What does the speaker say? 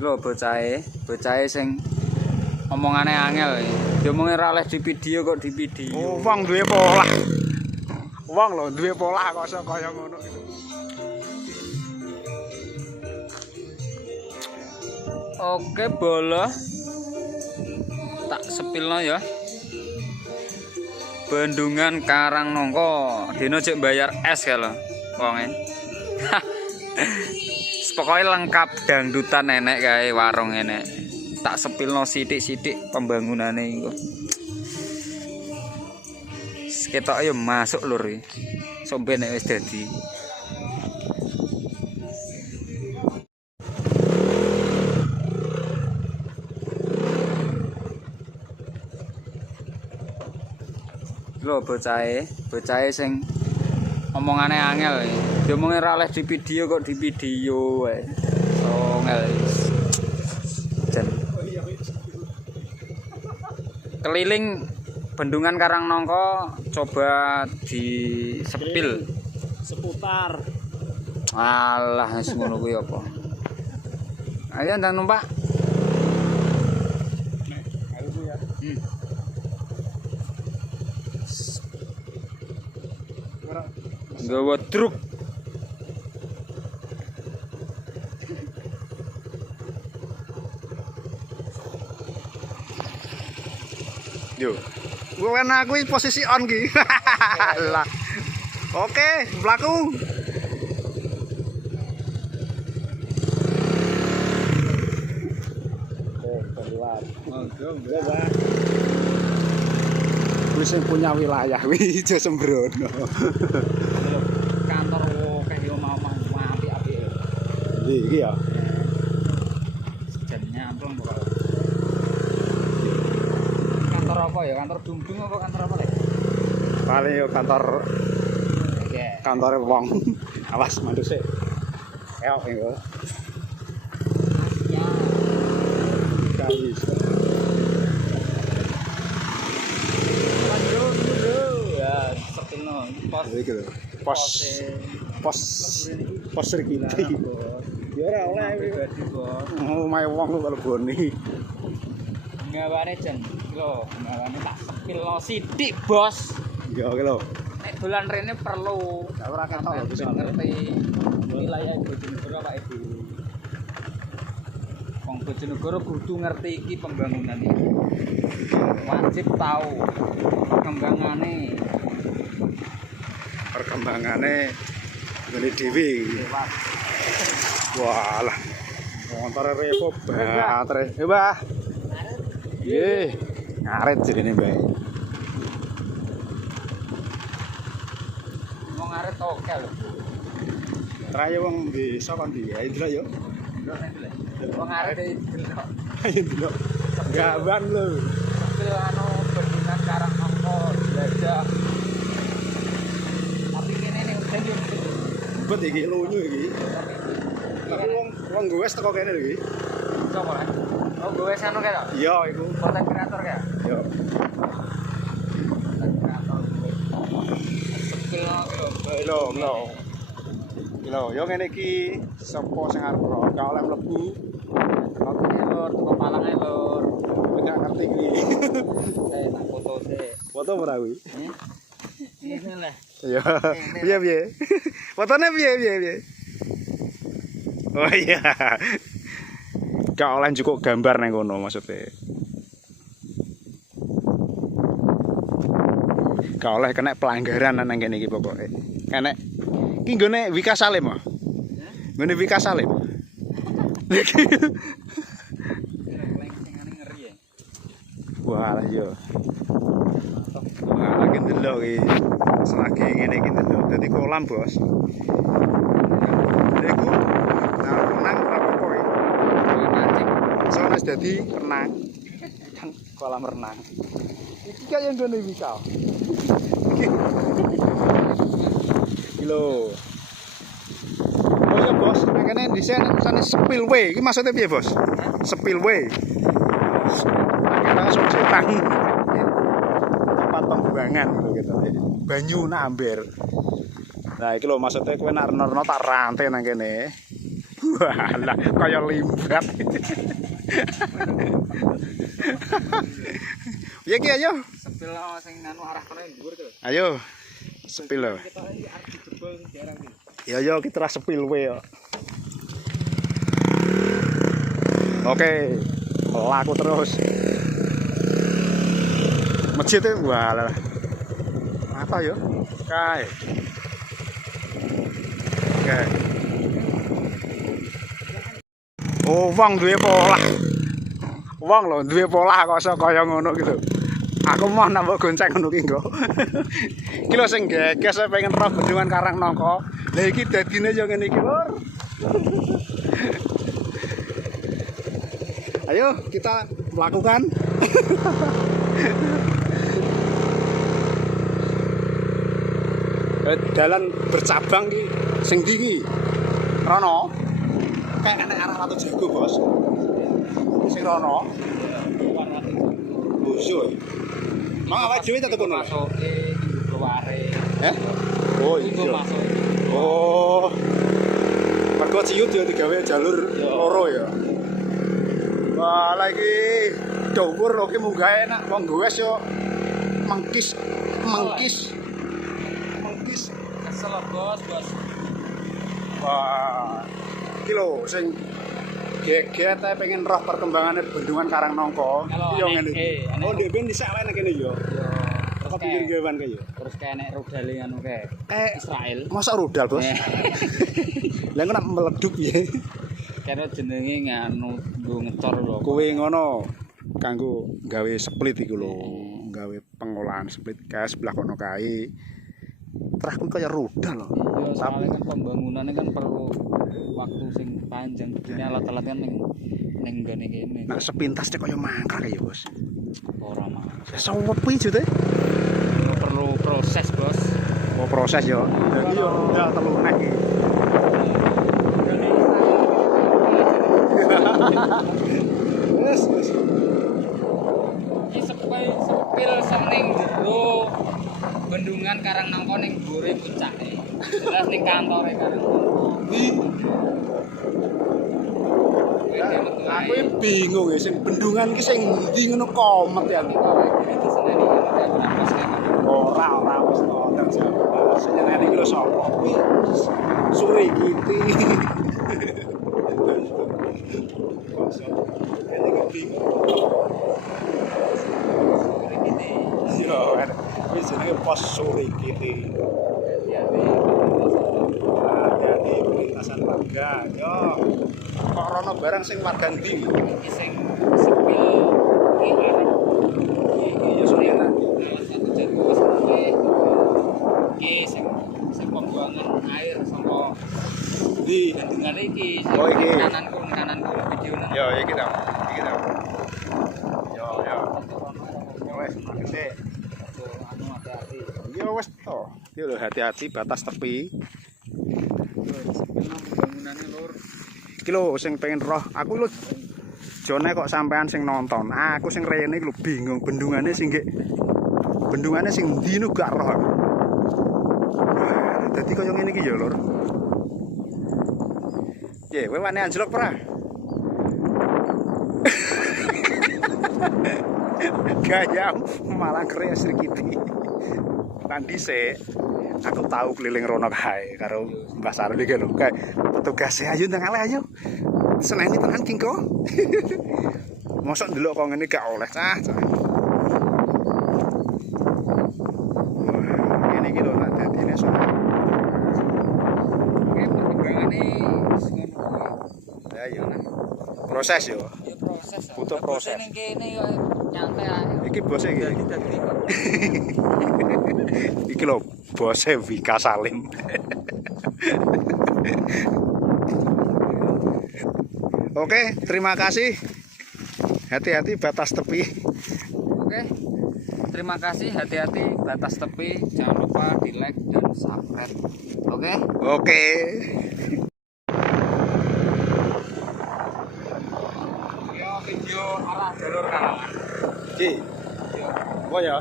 Lho bocahe sing omongane angel. Diomongi ora oleh di video kok di video. Oh, wong duwe pola. Wong lho duwe pola kok iso kaya ngono gitu. Oke, bola. Tak sepilno ya. Bendungan Karangnongko. Dino cek bayar es ya lho wonge. Pokoknya lengkap dangdutan enek kae warung enek. Tak sepilno sithik-sithik pembangunane iku. Ketok ya masuk lur iki. Sombe nek wis dadi. Lho bocahe sing omongane angel. Diomongi ora oleh di video kok di video wae. Angel. Keliling Bendungan Karangnongko coba di sepil Seputar. alah wis ngono kuwi apa. Ayo ndang numpak. Ayo Bu ya. Nggawa truk. Yo. Gue kan aku posisi on ki. Lah. Oke, mlaku. Terlihat. Gue sing punya wilayah wi aja sembrono. Kantor kayak yo mau apik-apik. Iki ya. Jan nyamplung kok. Kantor apa ya? Kantor Dumdum apa kantor apa lek? Paling yo kantor kantor wong. Awas manduk sik. Eok iku. Ya. Kali. Ya, sepilno pos. Iki lho. Pos security. Ya ora oleh Pribadi, Bos. omahe wong lu kalau boni. Gawane jen lho, gawane tak sepilno sithik, Bos. Ya oke lho. Nek dolan rene perlu Ora katok lho bisa ngerti wilayah Bojonegoro Pak Ibu. Wong Bojonegoro kudu ngerti iki pembangunan iki. Wajib tahu perkembangane ngene dhewe iki. Walah. Montore repo batere. Mbah. Nggih. Ngaret jerene, Mbah. Wong ngaret oke lho. Traye wong desa kon ndi? Ayo delok yo. Wong ngaret delok. Ayo delok. Gawan lho. Sepil anu Bendungan Karangnongko jelajah. Tapi kene ning udan yo Bet iki lunyu iki. Tapi wong gowes teko kene lho iki. coba kan. Oh, gue anu kayak Iya, iku. konten kreator kayak. Yo. Konten kreator. Sepil Lho. Lho, yo ngene iki sapa sing arep ro, gak oleh mlebu. Oke lur, teko palange lur. Gak ngerti iki. Tak foto sih. Foto ora kuwi? Ini lah. Iya. Piye? Fotone piye? Oh iya. Gak oleh cukup gambar nang kono maksudnya. Gak oleh kena pelanggaran nang kene iki pokoke. Kena iki nggone Wika Salim ah. Nggone Wika Salim. Wah, iya. Wah, lagi ndelok iki. Selagi ngene iki ndelok dadi kolam, Bos. Iku renang apa iki? Mancing. Soalnya dadi renang. Kolam renang. Iki kaya nggone Wika. Iki lho. Oh iya, Bos. Nang kene dhisik tulisane spillway. Iki maksudnya piye, Bos? Spillway. Karena setan tempat pembuangan gitu. Banyu namber. Nah, iki lho maksudnya kowe nek reno tak rantai nang kene. Walah, kaya limbat. Ya ki ayo. Sepil sing anu arah kono dhuwur to. Ayo. Sepil lho. Kita iki arep dijebol jarang iki. Ya yo kita sepil we yo. Oke. Laku terus. Masjid e walah. Apa yo? Kae. Oke. Oh, wong duwe pola. Wong lho duwe pola kok iso kaya ngono gitu. Aku mau nambah gonceng ngono ki nggo. Iki lho sing geges pengen roh bendungan Karangnangka. Lah iki dadine yo ngene iki, Lur. Ayo kita melakukan. Dalan bercabang ki sing ndi ki? Rono. Kayak nek arah Ratu Jago, Bos. Sing rono. Boso. Mang awake dhewe tetep kono. Masuke minggu keluare. Eh? Oh Minggu iya. masuk. Oh. Mergo Ciut yo digawe jalur loro ya. Wah, lagi dhuwur lho ki munggah enak wong gowes yo mengkis. Kesel bos. Wah. Iki lho sing geget pengen roh perkembangannya bendungan Karangnangka. Yo ngene. Oh, ndek ben dhisik awake kene yo. Teko pinggir gawan kae yo. Terus kayak nek rudale anu kae. Israel. Masa rudal, Bos? Lah kok meleduk piye? Kene jenenge nganu nggo ngecor lho. Kowe ngono kanggo gawe split iku lho, gawe pengolahan split kae sebelah kono kae. Terus kuwi kaya rudal lho. Ya soalnya kan pembangunannya kan perlu waktu sing panjang. Ini alat-alat kan ning gone kene. Nak sepintas cek kaya mangkrak ya, Bos. Ora mah. Sewepi jute. Perlu proses, Bos. Oh, proses yo. Dadi yo rudal telu nek iki. Wes. Iki sepil sing ning jero bendungan Karangnangka ning gore puncake. Jelas ning kantore Karangnangka. Aku bingung ya sing bendungan ki sing ndi ngono komet ya. Ora wis ngoten sih. Sing nyeneni iki lho sapa? Suri Kiti. Yo, wis jenenge pos Suri Kiti. Jadi perlintasan warga, yo. Kok rono barang sing warga ndi? Iki sing sepil iki arep Iya sore nanti. salah satu jalur kesemane. Iki sing pembuangan air saka Di. bendungan iki. Oh, iki. Kananku videone. Yo, iki ta. Yo. Wes, gede. Anu hati-hati. Yo wes to. Yo lho hati-hati batas tepi. Pembangunane lur. Iki lho sing pengen roh. Aku lho jone kok sampean sing nonton. Aku sing rene iki lho bingung bendungane sing ndi nu gak roh. Dadi kaya ngene iki ya, Lur. Ye, kowe wani anjlok pra? Gaya malah kreas Kiti. Lan dhisik aku tahu keliling rono kae karo Mbah Sarul iki lho. Kae petugas ayo ndang aleh ayo. Seneni tenan kingko. Mosok ndelok kok ngene gak oleh cah. Ngene iki lho nak dadine sok. Oke, perkembangannya ngono. Ya yo. Proses yo. Ya proses. Butuh proses. Ning kene kok nyantai ae. Iki bose iki. Dadi kok. Iki lho bose Wika Salim. Oke, terima kasih. Hati-hati batas tepi. Oke. Terima kasih, hati-hati batas tepi. Jangan lupa di like dan subscribe. Oke? Oke. Yo video arah jalur kanan. Ki. Yo. Apa ya?